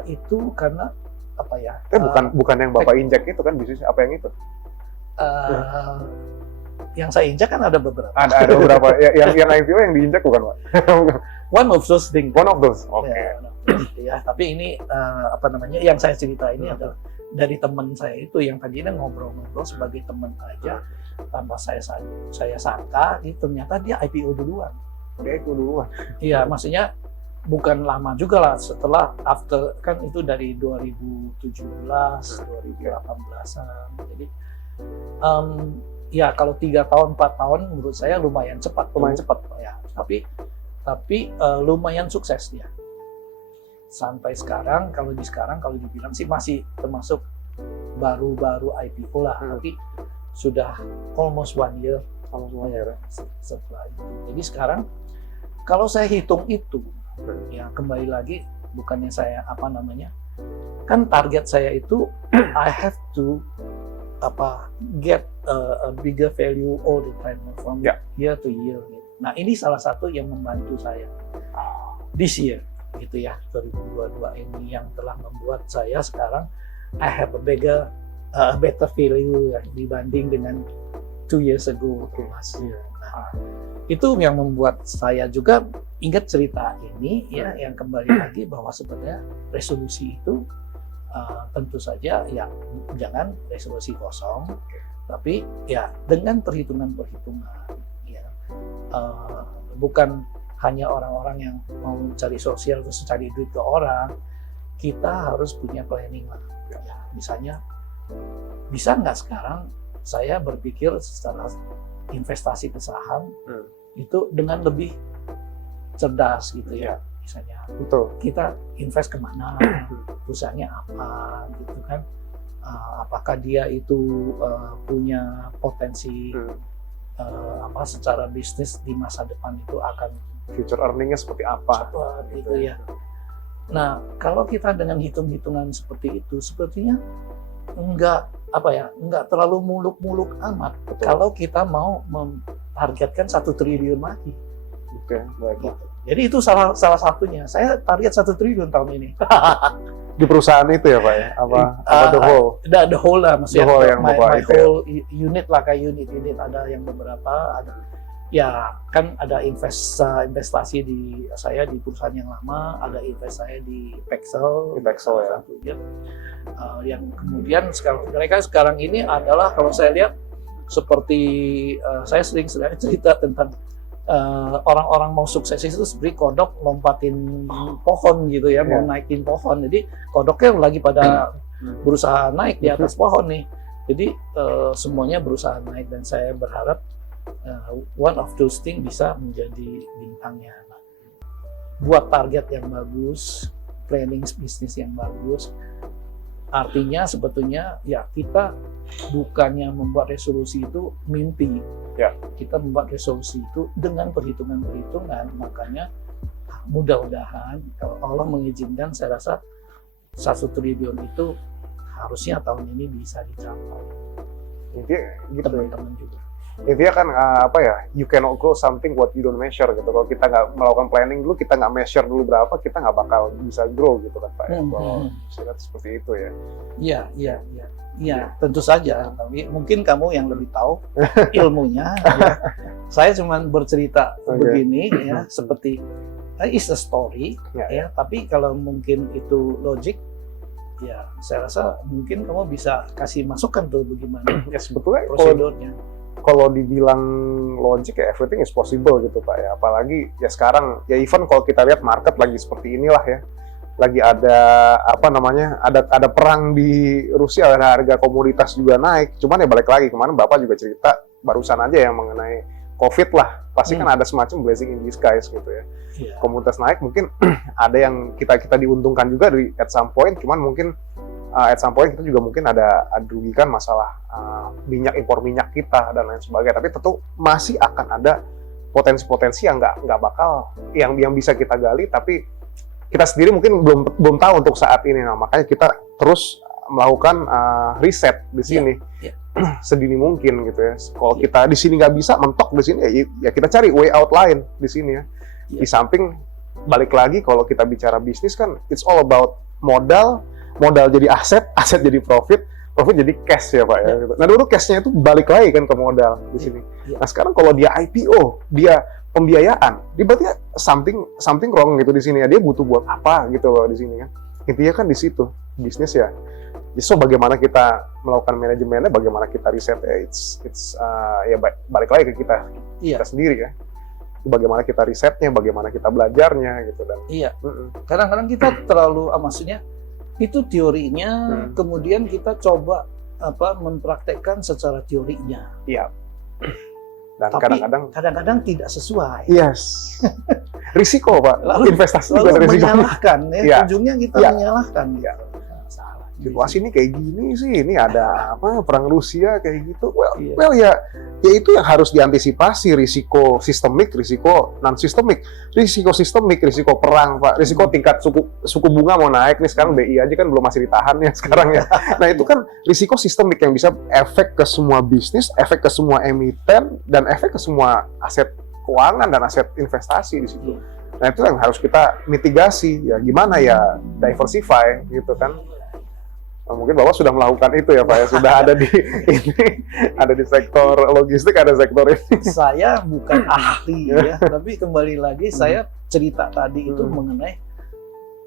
itu karena apa ya? Bukan yang Bapak injek itu kan bisnisnya, apa yang itu? Yang saya injak kan ada beberapa. Ada beberapa yang IPO yang diinjak bukan, Pak? One of those things. One of those. Oke. Ya, tapi ini apa namanya? Yang saya cerita ini adalah dari teman saya itu yang tadinya ngobrol-ngobrol sebagai teman aja, tanpa saya sangka, ternyata dia IPO duluan. Dia itu duluan. Iya, maksudnya bukan lama juga lah, setelah after kan itu dari 2017, 2018-an. Jadi ya kalau 3 tahun 4 tahun menurut saya lumayan cepat. Lumayan cepat ya. Tapi lumayan sukses dia. Sampai sekarang kalau dibilang sih masih termasuk baru-baru IPO lah, tapi sudah almost 1 year setelah itu. Jadi sekarang kalau saya hitung itu, ya kembali lagi, bukannya saya kan target saya itu I have to get a bigger value all the time from year to year. Nah, ini salah satu yang membantu saya this year gitu ya, 2022 ini yang telah membuat saya sekarang I have a better value ya, dibanding dengan 2 years ago. Nah, itu yang membuat saya juga ingat cerita ini ya, yang kembali lagi bahwa sebenarnya resolusi itu tentu saja ya jangan resolusi kosong, tapi ya dengan perhitungan-perhitungan ya, bukan hanya orang-orang yang mau cari sosial terus cari duit ke orang. Kita harus punya planning lah ya. Misalnya bisa nggak sekarang saya berpikir secara investasi ke saham itu dengan lebih cerdas gitu ya. Misalnya kita invest kemana, perusahaannya apa gitu kan, apakah dia itu punya potensi secara bisnis di masa depan itu akan future earningnya seperti apa gitu ya. Nah, kalau kita dengan hitung-hitungan seperti itu, sepertinya enggak terlalu muluk-muluk amat. Betul. Kalau kita mau mentargetkan 1 triliun lagi. Oke, baik. Jadi itu salah satunya. Saya target 1 triliun tahun ini. Di perusahaan itu ya, Pak ya? Apa the whole? The whole lah, maksudnya The whole yang my Bapak itu whole unit lah, kayak unit ada yang beberapa, ada ya kan ada investasi di saya di perusahaan yang lama, ada invest saya di Pexel ya. Satunya. Yang kemudian mereka sekarang ini adalah kalau saya lihat seperti saya sering cerita tentang orang-orang mau sukses itu seperti kodok lompatin pohon gitu ya, mau naikin pohon. Jadi kodoknya lagi pada berusaha naik di atas pohon nih. Jadi semuanya berusaha naik, dan saya berharap one of those things bisa menjadi bintangnya. Nah, buat target yang bagus, planning bisnis yang bagus, Artinya sebetulnya ya kita bukannya membuat resolusi itu mimpi. Ya. Kita membuat resolusi itu dengan perhitungan-perhitungan. Makanya mudah-mudahan kalau Allah mengizinkan, saya rasa 1 triliun itu harusnya tahun ini bisa dicapai. Intinya gitu. Teman-teman juga. Intinya kan apa ya, you cannot grow something what you don't measure gitu. Kalau kita nggak melakukan planning dulu, kita nggak measure dulu berapa, kita nggak bakal bisa grow gitu kan Pak. Kalau saya lihat seperti itu ya. Iya, tentu saja. Tapi mungkin kamu yang lebih tahu ilmunya. Ya. Saya cuma bercerita begini ya, seperti is a story ya. Tapi kalau mungkin itu logic, ya saya rasa mungkin kamu bisa kasih masukan tuh bagaimana Ya sebetulnya prosedurnya. kalau dibilang logik ya everything is possible gitu Pak ya. Apalagi ya sekarang ya even kalau kita lihat market lagi seperti inilah ya. Lagi ada apa namanya? Ada perang di Rusia, ada harga komoditas juga naik. Cuman ya balik lagi kemarin Bapak juga cerita barusan aja yang mengenai COVID lah. Pasti kan ada semacam blessing in disguise gitu ya. Komoditas naik mungkin ada yang kita diuntungkan juga di at some point, cuman mungkin at some point kita juga mungkin ada rugikan masalah impor minyak kita dan lain sebagainya. Tapi tentu masih akan ada potensi-potensi yang nggak bakal yang bisa kita gali, tapi kita sendiri mungkin belum tahu untuk saat ini. Nah, makanya kita terus melakukan riset di sini sedini mungkin gitu ya. Kalau kita di sini nggak bisa mentok di sini ya kita cari way out lain di sini ya. Di samping balik lagi kalau kita bicara bisnis kan it's all about modal jadi aset jadi profit jadi cash ya Pak ya. Nah dulu cashnya itu balik lagi kan ke modal di sini. Nah sekarang kalau dia IPO, dia pembiayaan, dia berarti something wrong gitu di sini ya. Dia butuh buat apa gitu loh di sini kan. Intinya kan di situ bisnis ya. So bagaimana kita melakukan manajemennya, bagaimana kita riset ya, it's ya balik lagi ke kita sendiri ya. Bagaimana kita risetnya, bagaimana kita belajarnya gitu dan. Iya. Kadang-kadang kita terlalu maksudnya itu teorinya, kemudian kita coba mempraktekkan secara teorinya. Iya. Dan tapi kadang-kadang tidak sesuai. Yes. Risiko Pak. Lalu investasi juga risiko. Menyalahkan ya. Ujungnya kita menyalahkan. Iya. Situasi ini kayak gini sih, ini ada apa perang Rusia kayak gitu. Well ya itu yang harus diantisipasi, risiko sistemik, risiko non sistemik. Risiko sistemik, risiko perang Pak, risiko tingkat suku bunga mau naik nih sekarang BI aja kan belum masih ditahan ya sekarang ya. Nah itu kan risiko sistemik yang bisa efek ke semua bisnis, efek ke semua emiten dan efek ke semua aset keuangan dan aset investasi di situ. Nah itu yang harus kita mitigasi ya, gimana ya diversify gitu kan. Mungkin Bapak sudah melakukan itu ya Pak ya, sudah ada di ini, ada di sektor logistik, ada sektor ini. Saya bukan ahli ya, tapi kembali lagi saya cerita tadi itu mengenai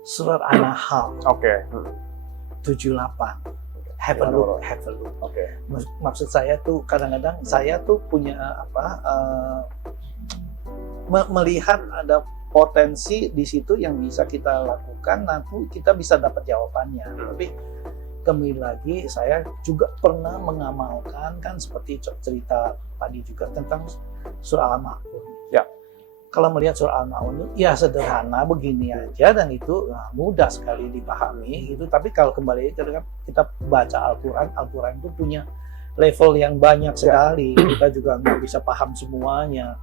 surat An-Nahl. 78. Have a look. Maksud saya tuh kadang-kadang saya tuh punya melihat ada potensi di situ yang bisa kita lakukan, nanti kita bisa dapat jawabannya. Tapi kembali lagi, saya juga pernah mengamalkan kan seperti cerita tadi juga tentang surah Al-Ma'un. Ya. Kalau melihat surah Al-Ma'un itu ya sederhana begini aja dan itu mudah sekali dipahami gitu. Tapi kalau kembali kita baca Al-Quran itu punya level yang banyak sekali. Kita juga nggak bisa paham semuanya.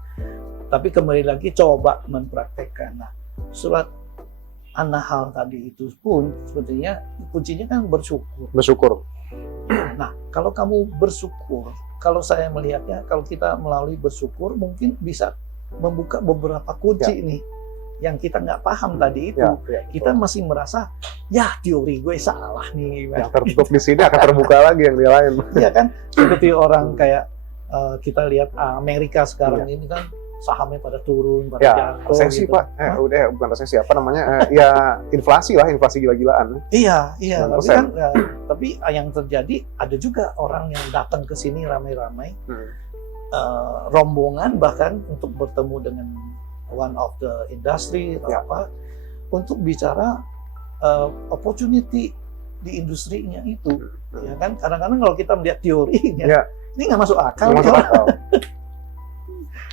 Tapi kembali lagi coba mempraktekkan. Nah, surat An-Nahl tadi itu pun sebetulnya kuncinya kan bersyukur. Nah, kalau kamu bersyukur, kalau saya melihatnya, kalau kita melalui bersyukur mungkin bisa membuka beberapa kunci nih yang kita nggak paham tadi itu. Kita masih merasa ya teori gue salah nih. Yang tertutup di sini akan terbuka lagi yang di lain. Iya kan, seperti orang kayak kita lihat Amerika sekarang ini kan sahamnya pada turun, pada jatuh. Resesi gitu. Pak, bukan resesi, apa namanya? Ya inflasi gila-gilaan. Iya. Tapi yang terjadi ada juga orang yang datang ke sini ramai-ramai, rombongan bahkan untuk bertemu dengan one of the industry atau untuk bicara opportunity di industrinya itu. Ya kan, kadang-kadang kalau kita melihat teorinya, ini nggak masuk akal.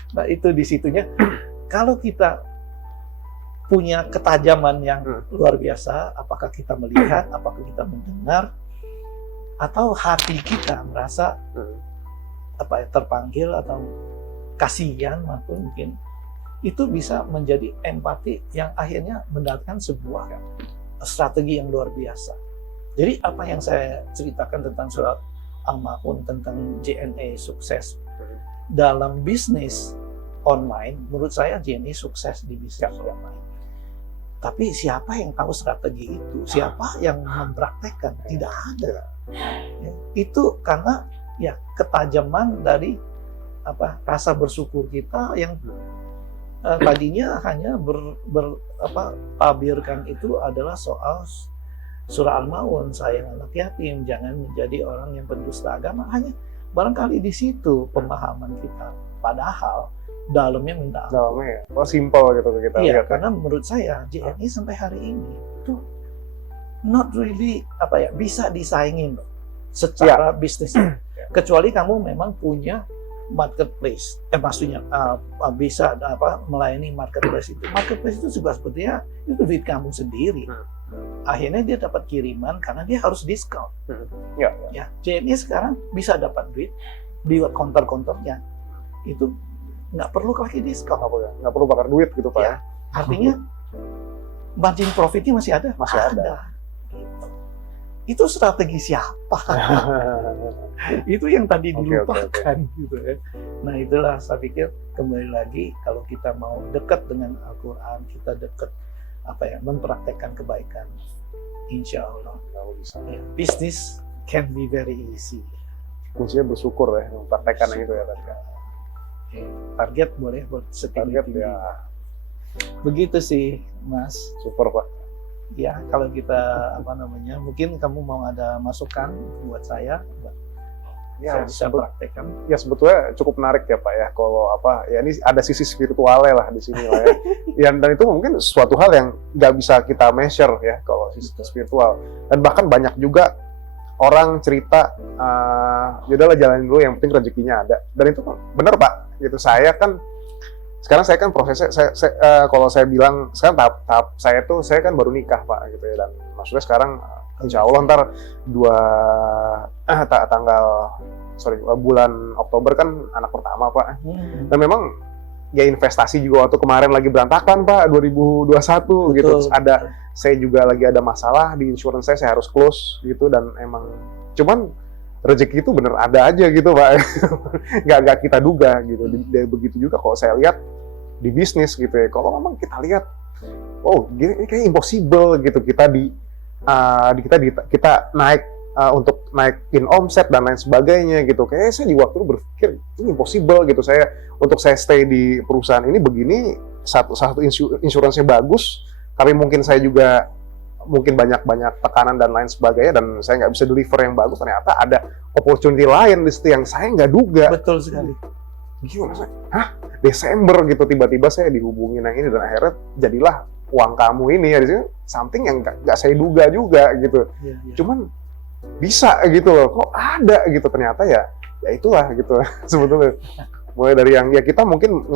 Nah itu di situnya kalau kita punya ketajaman yang luar biasa. Apakah kita melihat, apakah kita mendengar, atau hati kita merasa terpanggil atau kasihan maupun mungkin itu bisa menjadi empati yang akhirnya mendatangkan sebuah strategi yang luar biasa. Jadi apa yang saya ceritakan tentang surat Al-Ma'un, tentang JNE sukses dalam bisnis online, menurut saya JNE sukses di bisnis online. Tapi siapa yang tahu strategi itu? Siapa yang mempraktekkan? Tidak ada. Ya, itu karena ya ketajaman dari rasa bersyukur kita yang tadinya hanya tabirkan itu adalah soal surah Al-Ma'un, sayang anak yatim, jangan menjadi orang yang pendusta agama. Hanya barangkali di situ pemahaman kita. Padahal dalamnya minta ampun. Dalamnya ya, simple gitu kita lihat. Iya, karena ya. menurut saya JNE sampai hari ini itu not really bisa disaingin secara bisnis. Kecuali kamu memang punya marketplace, maksudnya bisa melayani marketplace itu. Marketplace itu juga sebetulnya itu duit kamu sendiri. Akhirnya dia dapat kiriman karena dia harus diskon. Ya, JNE sekarang bisa dapat duit di counter-counternya. Itu nggak perlu lagi diskon. Nggak perlu bakar duit gitu Pak. Ya, artinya margin profitnya masih ada. Masih ada. Gitu. Itu strategi siapa? Itu yang tadi dilupakan gitu ya. Nah itulah saya pikir kembali lagi kalau kita mau dekat dengan Al-Quran, kita dekat mempraktekkan kebaikan, insya Allah ya, bisnis can be very easy. Kuncinya bersyukur ya, mempraktekkan itu ya tadi. Target boleh setinggi-tinggi. Ya. Begitu sih Mas. Super Pak. Ya, kalau kita mungkin kamu mau ada masukan buat saya, ya, saya bisa praktekkan. Ya sebetulnya cukup menarik ya Pak ya, kalau ya ini ada sisi spiritualnya lah di sini lah ya. Dan itu mungkin suatu hal yang nggak bisa kita measure ya kalau sisi spiritual. Dan bahkan banyak juga orang cerita, yaudahlah jalanin dulu, yang penting rezekinya ada. Dan itu benar Pak. Gitu sekarang saya kan prosesnya, kalau saya bilang sekarang tahap saya kan baru nikah Pak gitu ya, dan maksudnya sekarang insya Allah ntar bulan Oktober kan anak pertama Pak. Dan memang ya investasi juga waktu kemarin lagi berantakan Pak 2021. Betul. Gitu. Terus saya juga lagi ada masalah di insurance saya harus close gitu, dan emang cuman rezeki itu bener ada aja gitu Pak. nggak kita duga gitu. Begitu juga kalau saya lihat di bisnis gitu ya, kalau memang kita lihat gini kayak impossible gitu kita kita naik untuk naikin omset dan lain sebagainya gitu. Kayak saya di waktu itu berpikir ini impossible gitu, untuk saya stay di perusahaan ini begini, satu insuransinya bagus, tapi mungkin saya juga banyak tekanan dan lain sebagainya, dan saya nggak bisa deliver yang bagus. Ternyata ada opportunity lain di situ yang saya nggak duga. Betul sekali. Gimana saya? Desember gitu tiba-tiba saya dihubungin yang ini, dan akhirnya jadilah uang kamu ini ya, di sini something yang nggak saya duga juga gitu. Ya. Cuman bisa gitu loh, kok ada gitu, ternyata ya itulah gitu sebetulnya. Mulai dari yang ya kita mungkin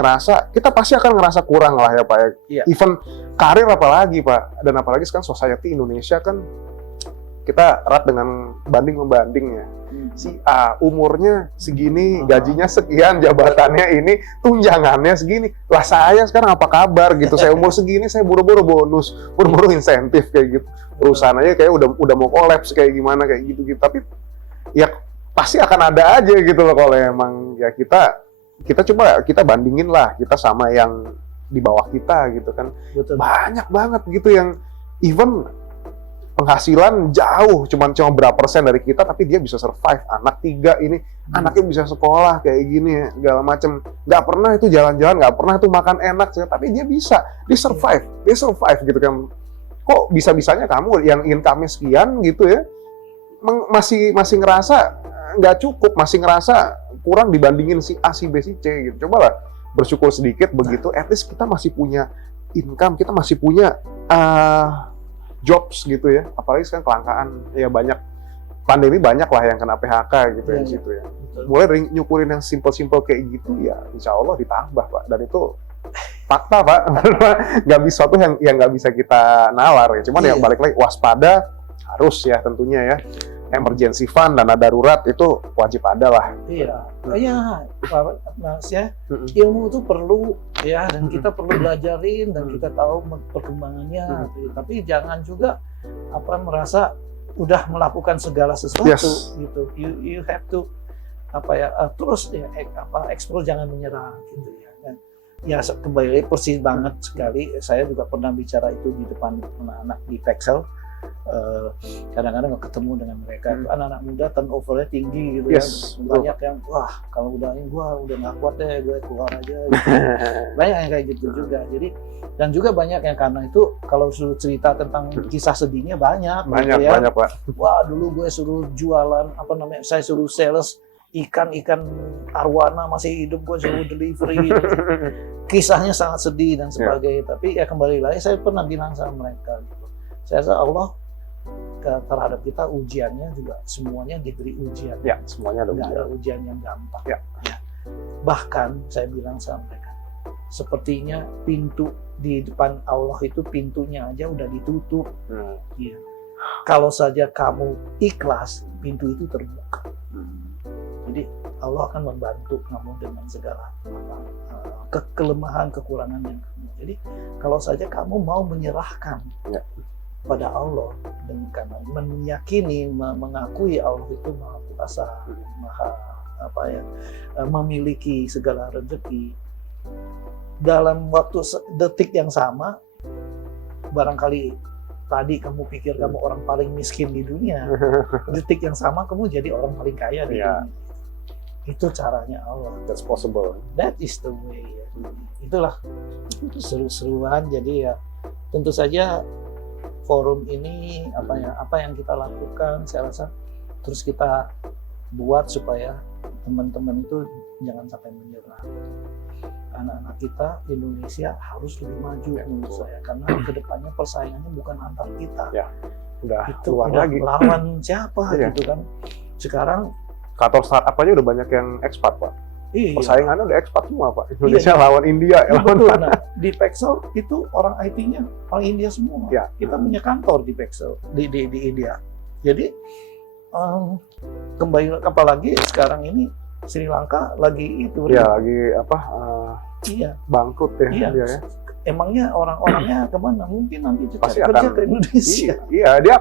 kita pasti akan ngerasa kurang lah ya Pak ya. Yeah. Even karir apalagi Pak, dan apalagi sekarang society Indonesia kan kita erat dengan banding-membanding ya. Si A umurnya segini, gajinya sekian, jabatannya ini, tunjangannya segini. Lah saya sekarang apa kabar gitu? Saya umur segini, saya buru-buru bonus, buru-buru insentif kayak gitu. Perusahaan aja kayak udah mau kolaps kayak gimana kayak gitu-gitu. Tapi ya pasti akan ada aja gitu loh kalau emang ya kita coba kita bandingin lah kita sama yang di bawah kita gitu kan. Betul. Banyak banget gitu yang even penghasilan jauh cuma berapa persen dari kita, tapi dia bisa survive. Anak 3 ini anaknya bisa sekolah kayak gini segala macem, nggak pernah itu jalan-jalan, nggak pernah itu makan enak, tapi dia survive gitu kan. Kok bisa-bisanya kamu yang income-nya sekian gitu ya masih ngerasa nggak cukup, masih ngerasa kurang dibandingin si A, si B, si C gitu. Cobalah bersyukur sedikit begitu, at least kita masih punya income, kita masih punya jobs gitu ya. Apalagi sekarang kelangkaan ya, banyak pandemi, banyak lah yang kena PHK gitu ya, di situ ya. Mulai dari nyukurin yang simple-simple kayak gitu ya, insya Allah ditambah Pak. Dan itu fakta Pak, nggak bisa sesuatu yang nggak bisa kita nalar ya. Cuman Iya. yang balik lagi waspada harus ya tentunya ya. Emergency fund, dana darurat itu wajib ada lah. Iya, ya, Mas ya, Mm-mm. ilmu itu perlu ya, dan kita perlu belajarin dan kita tahu perkembangannya. Tapi jangan juga merasa udah melakukan segala sesuatu Yes. gitu. You have to terus ya explore, jangan menyerah gitu ya. Dan ya kembali persis banget sekali. Saya juga pernah bicara itu di depan anak-anak di Pexel. Kadang-kadang ketemu dengan mereka itu anak-anak muda turnover-nya tinggi gitu Yes, ya, banyak yang wah kalau udah ini gua udah nggak kuat deh, gue keluar aja gitu. Banyak yang kayak gitu juga. Jadi dan juga banyak yang karena itu kalau suruh cerita tentang kisah sedihnya banyak Banyak gitu ya. banyak Pak. Wah dulu gue suruh jualan saya suruh sales ikan arwana masih hidup, gue suruh delivery. Kisahnya sangat sedih dan sebagainya. Tapi ya kembali lagi saya pernah bilang sama mereka gitu. Saya rasa Allah terhadap kita ujiannya juga semuanya diberi ujian. Ya, semuanya ada Nggak ujian. ada ujian yang gampang. Ya. Bahkan saya bilang sama mereka, sepertinya pintu di depan Allah itu pintunya aja udah ditutup. Iya. Kalau saja kamu ikhlas, pintu itu terbuka. Jadi Allah akan membantu kamu dengan segala kelemahan, kekurangan yang kamu. Jadi kalau saja kamu mau menyerahkan pada Allah dan karena meyakini, mengakui Allah itu Maha Kuasa, Maha memiliki segala rezeki. Dalam waktu detik yang sama, barangkali tadi kamu pikir kamu orang paling miskin di dunia, detik yang sama kamu jadi orang paling kaya di dunia. Itu caranya Allah. That's possible. That is the way. Itulah seru-seruan. Jadi ya tentu saja forum ini apa yang kita lakukan, saya rasa terus kita buat supaya teman-teman itu jangan sampai menyerah. Anak-anak kita Indonesia harus lebih maju menurut saya, karena kedepannya persaingannya bukan antar kita. Ya, udah itu keluar udah lagi. lawan siapa Iya. gitu kan. Sekarang Kantor startup aja udah banyak yang ekspat Pak. iya. Persaingannya udah ekspat semua Pak. Indonesia Iya. lawan India, Iya, lawan betul. Nah, di Pexel itu orang IT-nya orang India semua. Ya. Kita punya kantor di Pexel di India. Jadi kembali apalagi sekarang ini Sri Lanka lagi itu. Ya, lagi Iya. bangkrut ya. Iya. Dia, ya. Emangnya orang-orangnya kemana? Mungkin nanti Pasti cari kerja akan- ke Indonesia. Iya, dia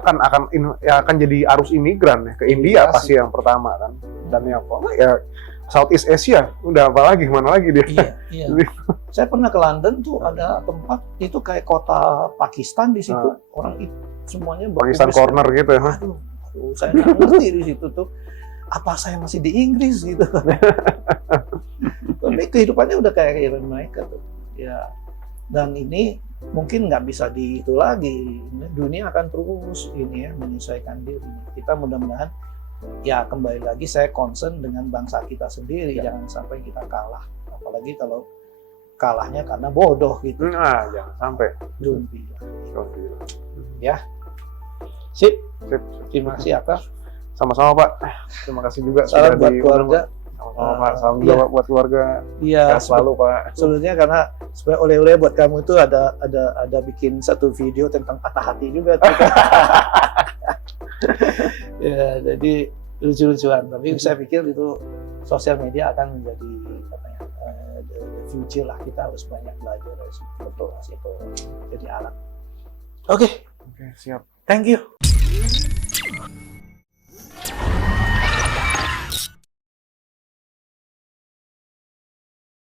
akan jadi arus imigran ya ke India pasti yang pertama kan. Dan yang ya Southeast Asia udah apalagi kemana lagi dia. Iya, iya. Saya pernah ke London tuh ada tempat itu kayak kota Pakistan di situ, orang itu semuanya Pakistan berkumis. corner gitu ya. Aduh, saya nggak ngerti di situ tuh. Apa saya masih di Inggris gitu? Tapi kehidupannya udah kayak mereka tuh. Ya. Dan ini mungkin nggak bisa itu lagi. Dunia akan terus ini ya menyesuaikan diri. Kita mudah-mudahan ya kembali lagi saya concern dengan bangsa kita sendiri, jangan sampai kita kalah. Apalagi kalau kalahnya karena bodoh gitu. Nah, jangan sampai. Don't be lah. Gila. Ya. Sip. Sip. Terima kasih Akar. Sama-sama Pak. Terima kasih juga Salam buat diundang, keluarga. Pak. Sama-sama Pak. Salam Iya. juga buat keluarga. Iya, Sehat selalu Pak. sebetulnya karena supaya oleh-oleh buat kamu itu ada bikin satu video tentang patah hati juga tuh. Ya, jadi lucu-lucuan. Tapi saya pikir itu sosial media akan menjadi the future lah. Kita harus banyak belajar dari situ. Jadi alat. Oke, Oke, siap. thank you.